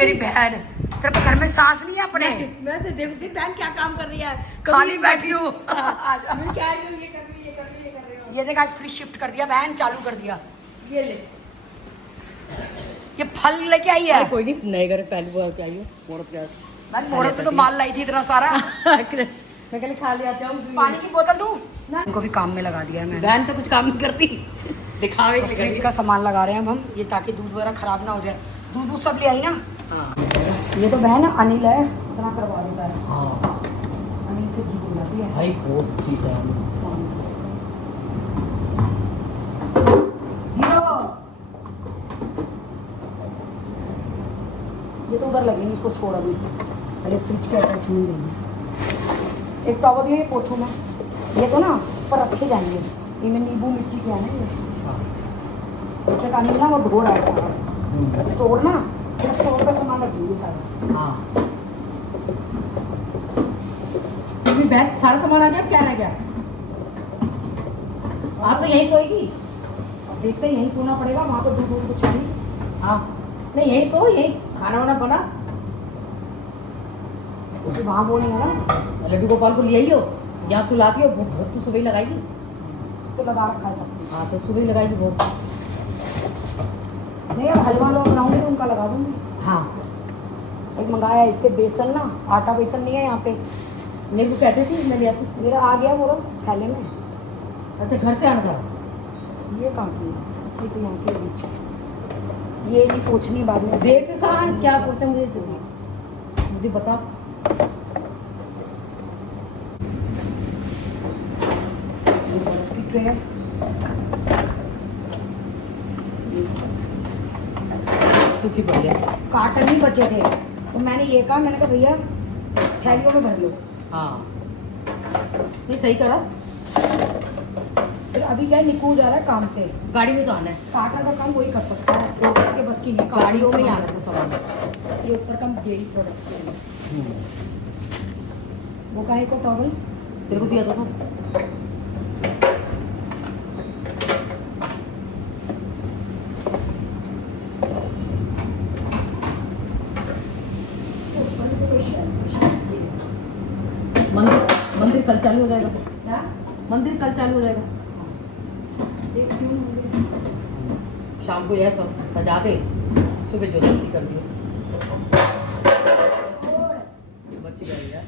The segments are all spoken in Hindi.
मेरी बहन, तेरे को घर में सांस नहीं है अपने? मैं तो देखो सी बहन क्या काम कर रही है, खाली बैठी हूँ। मैं क्या रही हूँ, ये कर रही हूँ, ये कर रही हूँ, ये कर रही हूँ। ये देख आज फ्रिज शिफ्ट कर दिया बहन, चालू कर दिया। ये ले, ये फल लेके आई है। कोई नहीं, नए घर पहली बार आई हूँ मोरत क्या। मैं मोहरत में तो माल लाई थी इतना सारा। मैं कल खा ले आते हूँ। पानी की बोतल दूँ? इनको भी काम में लगा दिया है मैंने। बहन तो कुछ काम नहीं करती, दिखावे तो के फ्रिज लिए। का सामान लगा रहे हैं अब हम, ये ताकि दूध वगैरह खराब ना हो जाए। दूध सब ले आई ना। हाँ ये तो बहन अनिल है, इतना करवा देता है। हाँ अनिल से जीत हो जाती है भाई, बहुत चीज है। हीरो। ये तो उधर लगेंगे, इसको छोड़ अभी, पहले फ्रिज के अटैचमेंट देंगे। एक टॉवल ये पोछूं मैं, ये तो ना ऊपर रखे जाएंगे। इनमें नींबू मिर्ची क्या है ना, ये जैसे अनिल ना वो धो रहा है सारा स्टोर ना, फिर स्टोर का सामान रख दूँगी सारा। हाँ बैग सारा सामान आ गया, क्या रह गया? आप तो यहीं सोएगी? अब देखते हैं, यहीं सोना पड़ेगा, वहाँ पर दूध कुछ नहीं। हाँ नहीं, यहीं सो, यहीं खाना वाना बना। क्योंकि वहाँ वो नहीं है ना, लड्डू गोपाल को ले आई हो, यहाँ सुलाती हो, भोग तो सुबह ही लगाएगी। तो लगा रखा है सब कुछ। हाँ तो सुबह ही लगाएगी भोग। नहीं अब हलवा लोग बनाऊंगी तो उनका लगा दूंगी। हाँ एक मंगाया इससे बेसन ना, आटा बेसन नहीं है यहाँ पे। मेरे को कहते थे मैं ले आती। मेरा आ गया बोलो थैले में। अच्छा घर से आना था? ये कहाँ की है? अच्छा, तो यहाँ के बीच ये नहीं पोछनी बाद में। देख कहाँ है, क्या पूछा मुझे तो, मुझे बता। ट्रे है, सूखी पड़ गया। कार्टन ही बचे थे तो मैंने ये कहा, मैंने कहा भैया थैलियों में भर लो। हाँ नहीं सही करा। फिर अभी क्या है, निकू जा रहा है काम से, गाड़ी में तो आना है, कार्टन का काम वही कर सकता है, तो उसके बस की नहीं है। गाड़ियों में नहीं आना था सामान। ये ऊपर का जेल प्रोडक्ट है। वो काहे को टॉवल तेरे को दिया तो था। मंदिर कल चालू हो जाएगा। क्या? मंदिर कल चालू हो जाएगा। देख क्यों होंगे? शाम को यह सब सजा दे, सुबह जो जल्दी कर दियो। बच गई यार।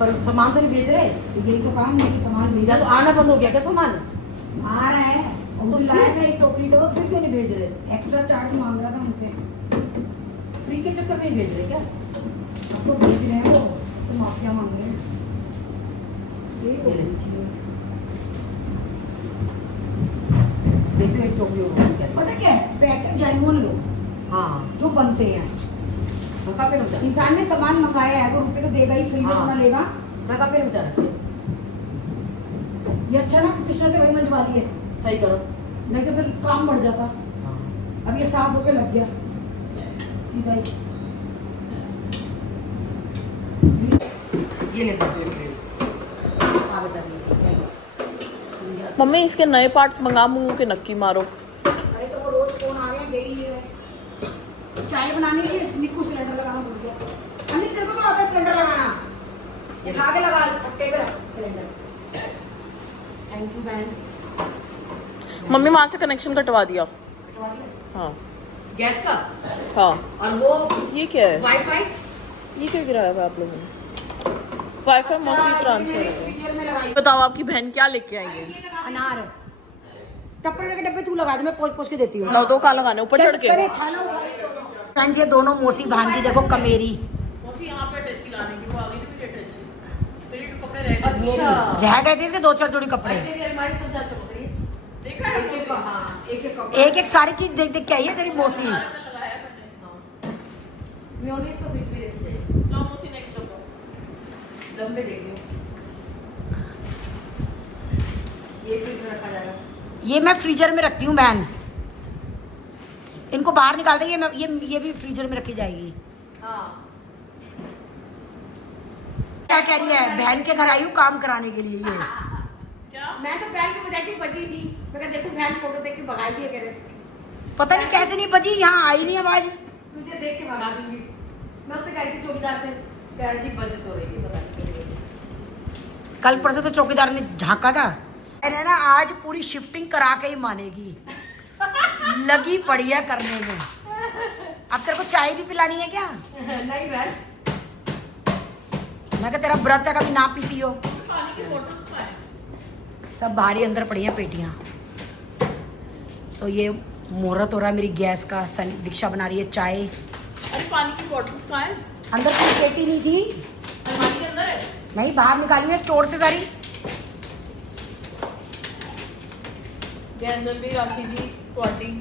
पर सामान तो नहीं भेज रहे। यही तो काम है कि सामान या भेजा तो आना बंद हो गया क्या सामान? आ रहा है, तो तो लाया था एक टोकरी, तो फिर क्यों नहीं भेज रहे? एक्स्ट्रा चार्ज मांग रहा था हमसे। फ्री के चक्कर में नहीं भेज रहे क्या? अब तो भेज रहे हैं वो, तो माफिया मांग रहे हैं। ये होनी चाहिए। देखो एक टोकरी हो गई क्या? पता क्या है, पैसे जेन्युइन लो हाँ जो बनते हैं। धक्का पे रुचा। इंसान ने सामान मंगाया है तो रुपए तो देगा ही, फ्री में हाँ। ना लेगा। धक्का पे रुचा रखिए। ये अच्छा ना कृष्णा से वही मंजवा लिए, सही करो। नहीं तो फिर काम बढ़ जाता। हाँ अब ये 7 रुपए लग गया सीधा ही। ये ले लो। मम्मी इसके नए पार्ट्स मंगा मुंगू के नक्की मारो। अरे तो वो रोज फोन आ रहे हैं, यही है। चाय बनाने के लिए निक्कू सिलेंडर लगाना भूल गया। अमित तेरे को तो आता है सिलेंडर लगाना, उठा के लगा इस पट्टे पे रख सिलेंडर। थैंक यू बहन। मम्मी वहां से कनेक्शन कटवा दिया। कटवा दिया? हाँ गैस का हाँ। और वो ये क्या है? वाईफाई। ये क्या गिराया हुआ आप लोगों ने? वाईफाई मौसी ट्रांसफर है। फ्रीजर में लगाई। बताओ आपकी बहन क्या लेके आई है? अनार टप्पर के डब्बे तू लगा दे, मैं पोंछ पोंछ के देती हूँ। नौ तो कहाँ लगाने ऊपर चढ़ के? फ्रेंड्स ये दोनों मौसी भांजी देखो कमेरी मौसी यहाँ पे अटैची लाने की, वो आ गई थी फिर अटैची। मेरे कपड़े रह गए। अच्छा रह गए थे इसके 2-4 जोड़ी कपड़े। तेरी अलमारी सब जा चुक रही है। देखा है मौसी? हाँ एक एक एक एक सारी चीज देख देख के आई है तेरी मौसी। लगाया मैंने। म्योनीज तो फ्रिज में रखी जाएगी। लो मौसी नेक्स्ट डब्बा। लंबे देख लो। ये फ्रिज में रखा जाएगा। ये मैं फ्रीजर में रखती हूँ बहन, इनको बाहर निकाल देंगे, मैं ये भी फ्रीजर में रखी जाएगी। हाँ क्या कह रही है, बहन के घर आई हूँ काम कराने के लिए। ये क्या? मैं तो पहल के बजाती बची नहीं। मैं कहा देखो बहन फोटो देख के भगाई दिए कह रहे। पता नहीं कैसे नहीं बजी, यहाँ आई नहीं आवाज। तुझे देख के भगा दूंगी। मैं उससे कह रही थी चौकीदार से, कह रही थी बज तो रही थी, पता नहीं। कल परसों तो चौकीदार ने झांका था। मैंने ना आज पूरी शिफ्टिंग करा के ही मानेगी, लगी पड़ी है करने में। अब तेरे को चाय भी पिलानी है क्या? नहीं बहन, मैं तेरा व्रत है कभी ना पीती हो। पानी की बोतल का है। सब बाहरी अंदर पड़ी हैं पेटियां। तो ये मुहूर्त हो रहा है मेरी गैस का। दीक्षा बना रही है चाय। अरे पानी की बोतल्स कहाँ है? अंदर कोई पेटी नहीं थी। अलमारी के अंदर है। नहीं, बाहर निकाली है स्टोर से सारी। गैस जल भी राखी जी टोटी।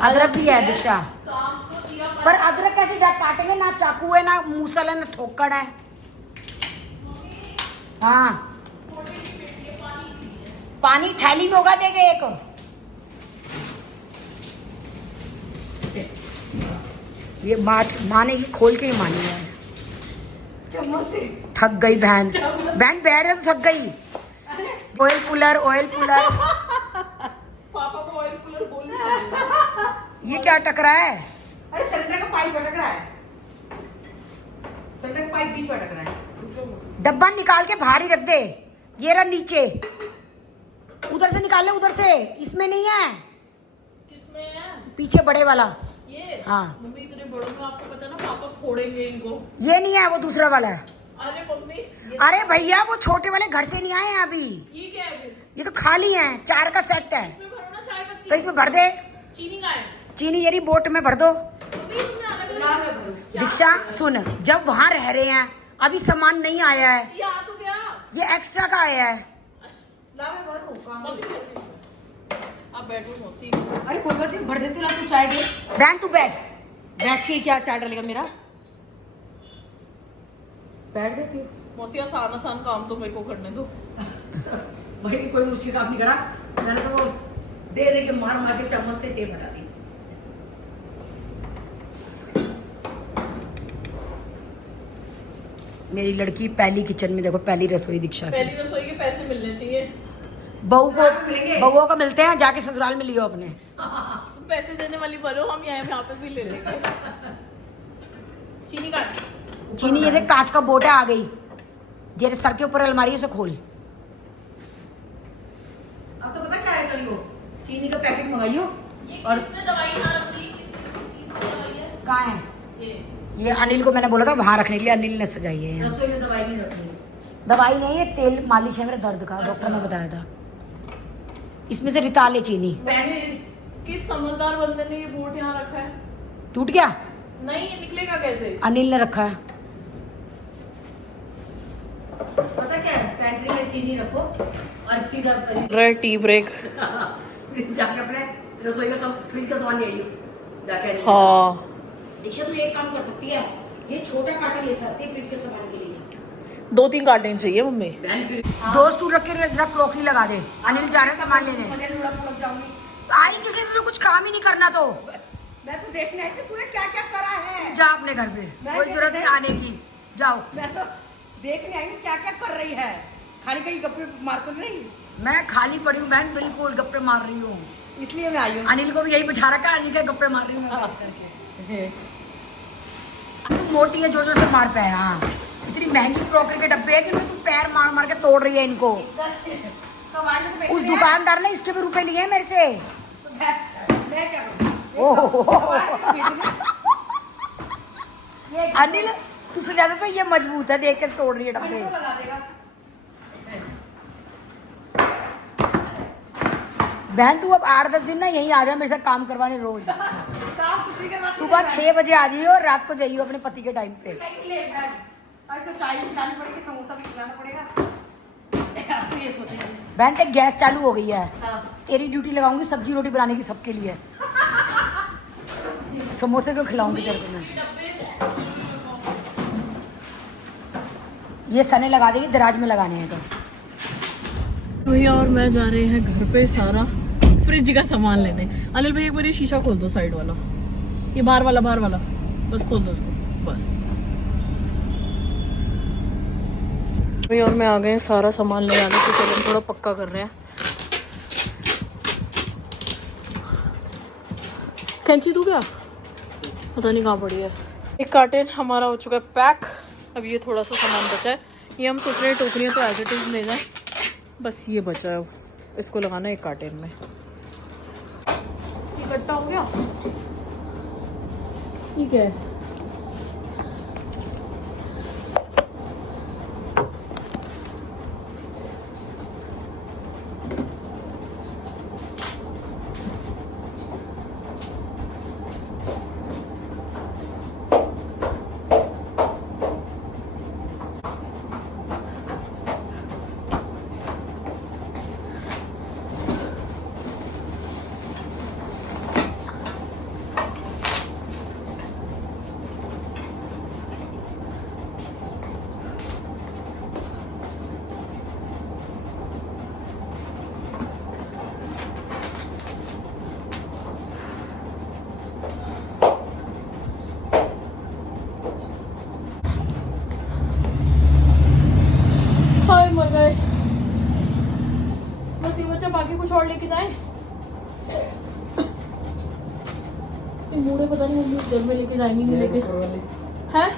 अदरक भी है दीक्षा, काम तो किया पर अदरक कैसे काटेंगे? ना चाकू है, ना मूसल है, ना ठोकर है। हाँ, पानी थैली में होगा, देंगे एक। ये माँ ने खोल के ही मानी है। चम्मच से थक गई बहन, बहन बैर थक गई। Oil puller, oil puller. पापा को ऑयल कूलर बोल। ये क्या टकरा है? अरे सिलेंडर का पाइप भटक रहा है, सिलेंडर का पाइप बीच भटक रहा है। डब्बा निकाल के बाहर ही रख दे। ये रहा नीचे, उधर से निकाल ले, उधर से। इसमें नहीं है, किसमें है? पीछे बड़े वाला। ये हाँ। मम्मी इतने बड़ों में आपको पता ना पापा फोड़ेंगे इनको। ये नहीं है, वो दूसरा वाला है। अरे मम्मी अरे भैया, वो छोटे वाले घर से नहीं आए हैं अभी। ये क्या है फिर? ये तो खाली है, 4 का सेट है। इसमें भरो ना चाय पत्ती। तो इसमें भर दे। चीनी का है। चीनी ये रही बोट में भर दो। मम्मी इसमें अलग ना अलग मैं भरूं। दीक्षा सुन, जब वहां रह रहे हैं, अभी सामान नहीं आया है, ये आ तो गया। ये एक्स्ट्रा का आया है। ना मैं भरूं काम। मौसी आप बैठो मौसी। अरे कोई बात नहीं, भर दे तू, ला तू चाय दे। बहन तू बैठ। बैठ के क्या चाय डालेगा मेरा? बैठ देती हूँ मौसी आसान आसान काम तो मेरे को करने दो। भाई, कोई मुश्किल काम नहीं करा मैंने, तो वो दे दे के मार मार के चम्मच से टेप हटा दी। मेरी लड़की पहली किचन में, देखो पहली रसोई दीक्षा की। पहली रसोई के पैसे मिलने चाहिए। बहू ससुराल में मिलेंगे। को, बहुओं को मिलते हैं, जाके ससुराल में लियो अपने। तुम पैसे देने वाली बनो, हम यहाँ पे भी ले लेंगे। चीनी काट। चीनी ये देख, कांच का बोटा आ गई। तेरे सर के ऊपर अलमारी है, उसे खोल। अब तो पता क्या है, करियो चीनी का पैकेट मंगाइयो। ये और किसने दवाई यहाँ रख दी? किस चीज की दवाई है? कहाँ है? ये ये अनिल को मैंने बोला था वहां रखने के लिए, अनिल ने सजाई है यहाँ। रसोई में दवाई नहीं रखनी। दवाई नहीं, ये तेल मालिश है मेरे दर्द का, डॉक्टर ने बताया था। इसमें से रिता ले चीनी। मैंने किस समझदार बंदे ने ये बोट यहाँ रखा है? टूट गया, नहीं, ये निकलेगा कैसे? अनिल ने रखा है। पता क्या है, पैंट्री में चीनी रखो और सीधा टी ब्रेक। जाके अपने रसोई का सब फ्रिज का सामान ले आइयो जाके। हाँ, दीक्षा तू एक काम कर सकती है, ये छोटा कांटा ले सकती है फ्रिज के सामान के लिए। 2-3 कार्टन चाहिए मम्मी। बहन फिर 2 स्टूल रख के रख, क्रॉकरी लगा दे। अनिल जा रहे हैं सामान लेने। मैं लुढ़क जाऊंगी। आई किस लिए? तुझे कुछ काम ही नहीं करना तो मैं तो देखने आई थी तूने क्या क्या करा है। जा अपने घर पे, कोई जरूरत नहीं आने की, जाओ। मैं तो देखने आई हूँ क्या क्या कर रही है, खाली कहीं गप्पे मार तो नहीं। मैं खाली पड़ी हूँ बहन, बिल्कुल गप्पे मार रही हूँ। इसलिए मैं आई हूँ। अनिल को भी यही बिठा रखा है, अनिल के गप्पे मार रही हूँ मैं बैठ करके। तू मोटी है, जोर जोर से मार पैर। हाँ, इतनी महंगी क्रॉकरी के डब्बे है कि तू पैर मार मार के तोड़ रही है इनको। उस दुकानदार ने इसके भी रुपए लिए हैं मेरे से। मैं क्या करूँ? ओह अनिल, तुझसे ज्यादा तो ये मजबूत है, देख के तोड़ रही है डब्बे। लगा देगा। बहन तू अब 8-10 दिन ना यहीं आ जा मेरे साथ काम करवाने रोज। काम कुछ नहीं करना। सुबह 6 बजे आ जाइए और रात को जाइए अपने पति के टाइम पे। आज तो चाय भी पिलानी पड़ेगी, समोसा भी खिलाना पड़ेगा। आप तो ये सोचेंगे। बहन तेरी गैस चालू हो गई है, हाँ। तेरी ड्यूटी लगाऊंगी सब्जी रोटी बनाने की सबके लिए। समोसे क्यों खिलाऊंगी तेरे को मैं? ये सने लगा देगी, दराज में लगाने हैं तो। भैया और मैं जा रहे हैं घर पे सारा फ्रिज का सामान लेने। अनिल भैया एक बार ये शीशा खोल दो, साइड वाला, ये बाहर वाला बस खोल दो उसको, बस। भैया और मैं आ गए सारा सामान ले आने के, चलो थोड़ा पक्का कर रहे हैं। कैंची दूँ क्या? पता नहीं कहाँ पड़ी है। एक कार्टन हमारा हो चुका है पैक। अब ये थोड़ा सा सामान बचा है, ये हम सोच रहे हैं टोकरियाँ तो एज इट इज़ ले जाएं, बस ये बचा है, इसको लगाना है एक कार्टन में। इकट्ठा हो गया, ठीक है। मर गए, बस ये बच्चा, बाकी कुछ और लेके जाए। मूड़े पता नहीं मम्मी घर में लेके जाएंगी नहीं लेके हैं।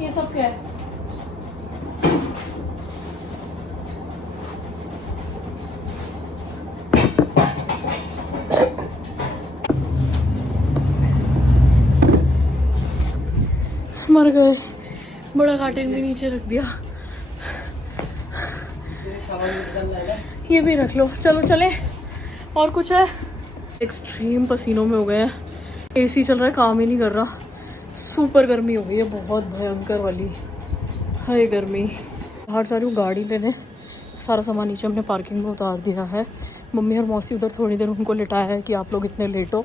ये सब क्या है? मर गए, बड़ा कार्टन भी नीचे रख दिया। ये भी रख लो, चलो चले। और कुछ है? एक्सट्रीम पसीनों में हो गए हैं, एसी चल रहा है, काम ही नहीं कर रहा। सुपर गर्मी हो गई है, बहुत भयंकर वाली। हाय गर्मी। बाहर जा रही हूँ गाड़ी लेने, सारा सामान नीचे हमने पार्किंग में उतार दिया है। मम्मी और मौसी उधर थोड़ी देर उनको लिटाया है कि आप लोग इतने लेट हो।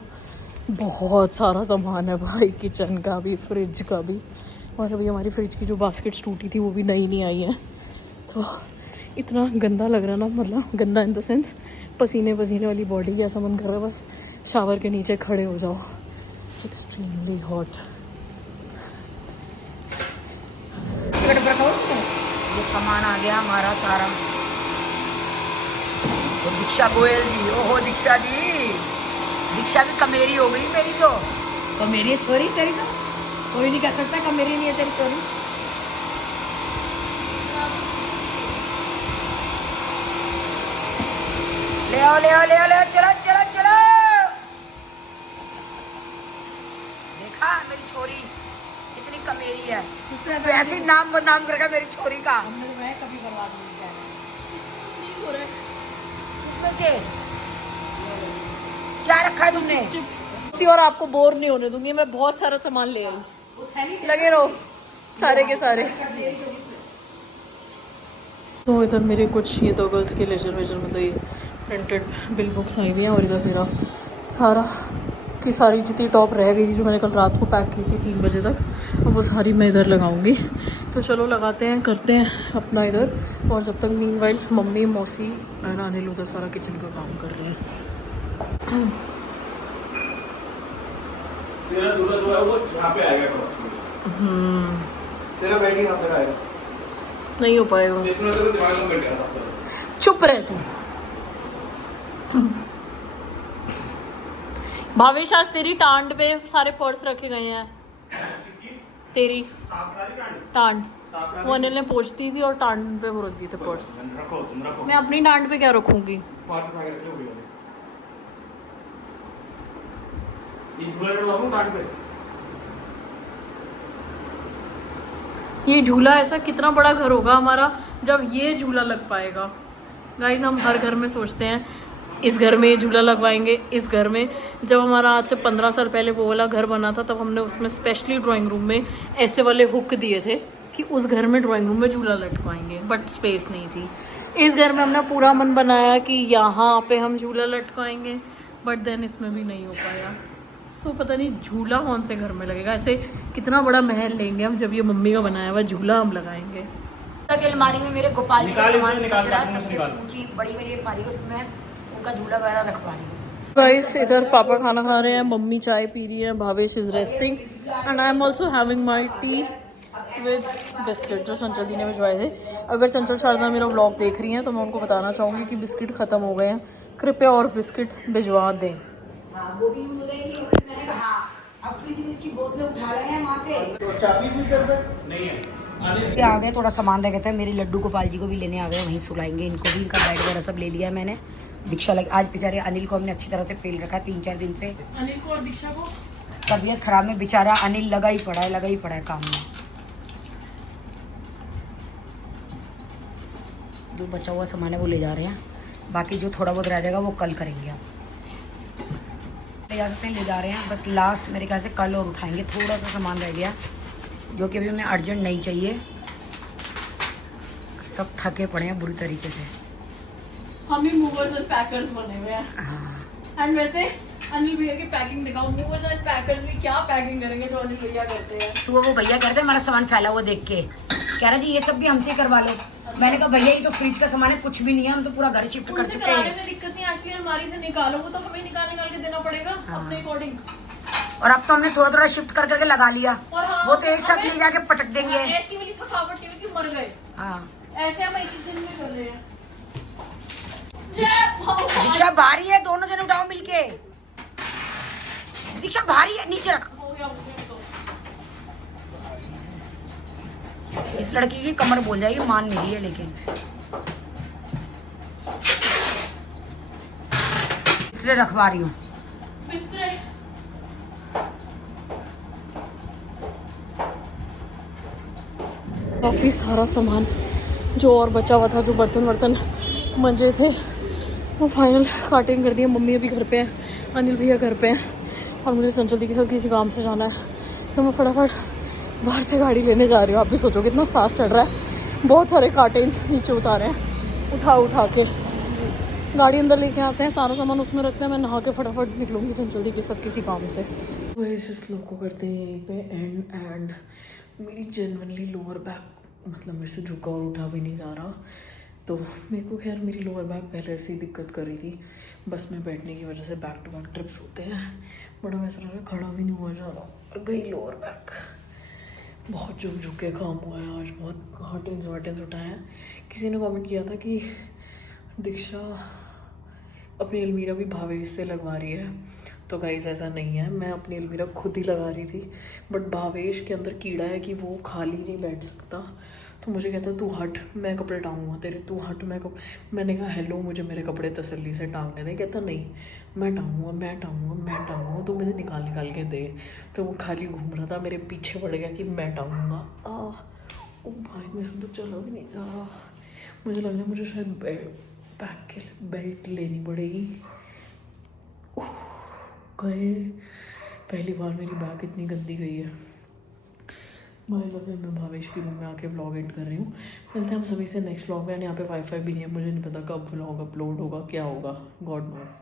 बहुत सारा सामान है भाई, किचन का भी, फ्रिज का भी। और अभी हमारी फ्रिज की जो बास्केट्स टूटी थी वो भी नई नहीं आई है। तो इतना गंदा लग रहा ना, मतलब गंदा इन द सेंस पसीने पसीने वाली बॉडी, ऐसा मन कर रहा है बस शावर के नीचे खड़े हो जाओ। Extremely hot. ये सामान आ गया हमारा सारा। तो दीक्षा गोयल जी, ओहो दीक्षा जी, दीक्षा भी कमेरी हो गई मेरी। तो कमेरी है छोरी तेरी, तो कोई नहीं कह सकता कमेरी नहीं है तेरी छोरी। ले आओ ले आओ ले आओ ले आओ, चलो चलो चलो। देखा मेरी छोरी कितनी कमेरी है, तो ऐसे नाम बदनाम करके मेरी छोरी का। कभी बर्बाद नहीं हो रहा है। इसमें से क्या रखा है तुमने? किसी और आपको बोर नहीं होने दूंगी, मैं बहुत सारा सामान ले आई हूँ, लगे रहो सारे के सारे। तो इधर मेरे कुछ ये तो गर्ल्स के लेजर वेजर, मतलब ये प्रिंटेड बिल बुक्स आई हुई हैं। और इधर मेरा सारा की सारी जितनी टॉप रह गई थी जो मैंने कल रात को पैक की थी 3 बजे तक, अब वो सारी मैं इधर लगाऊंगी। तो चलो लगाते हैं, करते हैं अपना इधर। और जब तक मीनवाइल मम्मी मौसी और अनिल उधर सारा किचन का काम कर रहे हैं। तेरा दूल्हा जो है वो यहाँ पे आएगा। तेरा वेडिंग यहाँ पे आएगा। नहीं हो पाएगा, इसमें तो दिमाग में बैठ गया था। चुप रहे तू। भावेश आज तेरी टांड पे सारे पर्स रखे गए हैं। तेरी टांड वो अनिल ने पोंछ दी थी और टांड पे वो रख दिए थे पर्स। रखो तुम रखो। मैं अपनी टांड पे क्या रखूंगी? पार्ट में रख लो। ये झूला लगाऊं टांड पे। ये झूला, ऐसा कितना बड़ा घर होगा हमारा जब ये झूला लग पाएगा। गाइस हम हर घर में सोचते हैं इस घर में झूला लगवाएंगे, इस घर में। जब हमारा आज से 15 साल पहले वो वाला घर बना था तब हमने उसमें स्पेशली ड्राइंग रूम में ऐसे वाले हुक दिए थे कि उस घर में ड्राइंग रूम में झूला लटकाएंगे, बट स्पेस नहीं थी। इस घर में हमने पूरा मन बनाया कि यहाँ पे हम झूला लटकाएंगे, बट देन इसमें भी नहीं हो पाया। सो पता नहीं झूला कौन से घर में लगेगा। ऐसे कितना बड़ा महल लेंगे हम जब ये मम्मी का बनाया हुआ झूला हम लगाएंगे। अलमारी में मेरे गोपाल जी का सामान सज रहा है, सबसे ऊंची बड़ी वाली अलमारी, उसमें उनका झूला वगैरह रखवा रही है। गाइस इधर पापा खाना खा रहे हैं, मम्मी चाय पी रही है, Bhavesh is resting and I am also having my T with biscuit जो चंचल दी ने भिजवाए थे। अगर चंचल शारदा मेरा व्लॉग देख रही हैं तो मैं उनको बताना चाहूँगी कि बिस्किट ख़त्म हो गए हैं, कृपया और बिस्किट भिजवा दें। हाँ वो भी यूज हो जाएगी। और फिर मैंने कहा अब फ्रिज में इसकी बोतलें उठा रहे हैं वहाँ से। तो चाबी भी कर दे नहीं है ये आ गए, थोड़ा सामान रह गया था। मेरे लड्डू गोपाल जी को भी लेने आ गए, वहीं सुलाएंगे इनको भी। इनका बेड वगैरह सब ले लिया है मैंने। दीक्षा लग आज बेचारे अनिल को हमने अच्छी तरह से पेल रखा है 3-4 दिन से। अनिल को और दीक्षा को तबीयत खराब में बेचारा अनिल लगा ही पड़ा है काम में। जो बचा हुआ सामान है वो ले जा रहे हैं, बाकी जो थोड़ा बहुत रह जाएगा वो कल करेंगे। आप ले जा सकते हैं, ले जा रहे हैं। बस लास्ट मेरे ख्याल से कल और उठाएंगे। थोड़ा सा सामान रह गया जो कि अभी हमें अर्जेंट नहीं चाहिए। सब थके पड़े हैं बुरी तरीके से। हम ही मूवर्स एंड पैकर्स बने हुए हैं। हाँ एंड वैसे अनिल भैया की पैकिंग दिखाओ। मूवर्स एंड पैकर्स भी क्या पैकिंग करेंगे जो अनिल भैया करते हैं। सुबह वो भैया कहते हैं हमारा सामान फैला हुआ देख के कह रहा जी ये सब भी हमसे ही करवा लो। मैंने कहा भैया ये तो फ्रिज का सामान है, कुछ भी नहीं है, हम तो पूरा घर शिफ्ट कर उनसे सकते कराने हैं। में दिक्कत नहीं, एक्चुअली अलमारी से निकालो वो तो हमें निकाल के देना पड़ेगा हाँ। अपने अकॉर्डिंग। और अब तो हमने थोड़ा थोड़ा शिफ्ट कर करके लगा लिया। और हाँ, वो तो एक साथ हमें- ले जाके पटक देंगे। ऐसी वाली थकावट नहीं हुई कि मर गए। हाँ ऐसे हम एक दिन में कर रहे हैं। जय भगवान। दीक्षा भारी है, दोनों जने उठाओ मिलके। दीक्षा भारी है, नीचे रख। हो गया तो। इस लड़की की कमर बोल जाएगी, मान नहीं रही है लेकिन इसलिए रखवा रही हूँ। बिस्तरे काफ़ी सारा सामान जो और बचा हुआ था, जो बर्तन मंजे थे, वो फाइनल काटिंग कर दिया। मम्मी अभी घर पे है, अनिल भैया घर पे हैं और मुझे चंचल दी के साथ किसी काम से जाना है, तो मैं फटाफट बाहर से गाड़ी लेने जा रही हूँ। आप भी सोचो कितना सांस चढ़ रहा है। बहुत सारे कार्टेन्स नीचे उतारे हैं उठा के। गाड़ी अंदर लेके आते हैं, सारा सामान उसमें रखते हैं। मैं नहा के फटाफट निकलूँगी चंचल दी के साथ किसी काम से। वही इस लोग को करते हैं यहीं पे एंड मेरी जेन्युइनली लोअर बैक मतलब मेरे से झुका और उठा भी नहीं जा रहा। तो मेरे को खैर मेरी लोअर बैक पहले से ही दिक्कत कर रही थी, बस में बैठने की वजह से बैक टू बैक ट्रिप्स होते हैं। बड़ा वैसा लग रहा है खड़ा भी नहीं हुआ जा रहा, गई लोअर बैक। बहुत झुक के काम हुआ है आज, बहुत कार्टेन्स उठाए हैं। किसी ने कमेंट किया था कि दीक्षा अपनी अलमीरा भी भावेश से लगवा रही है, तो गाइस ऐसा नहीं है। मैं अपनी अलमीरा खुद ही लगा रही थी, बट भावेश के अंदर कीड़ा है कि वो खाली नहीं बैठ सकता। तो मुझे कहता तू हट मैं कपड़े टांगूंगा तेरे, तू हट मैंने कहा हेलो मुझे मेरे कपड़े तसल्ली से टांगने दे। कहता नहीं मैं टांगूंगा, तो मुझे निकाल के दे। तो वो खाली घूम रहा था मेरे पीछे पड़ गया कि मैं टांगूंगा। ओ भाई मैं तो चला भी नहीं जा रहा। मुझे लग रहा है मुझे शायद बैक के लिए बेल्ट लेनी पड़ेगी। गए पहली बार मेरी बैक इतनी गंदी गई है। मैं भावेश के रूम में आके व्लॉग एंड कर रही हूँ। मिलते हैं हम सभी से नेक्स्ट व्लॉग में। यहाँ पे वाईफाई भी नहीं है, मुझे नहीं पता कब व्लॉग अपलोड होगा, क्या होगा, गॉड नोस।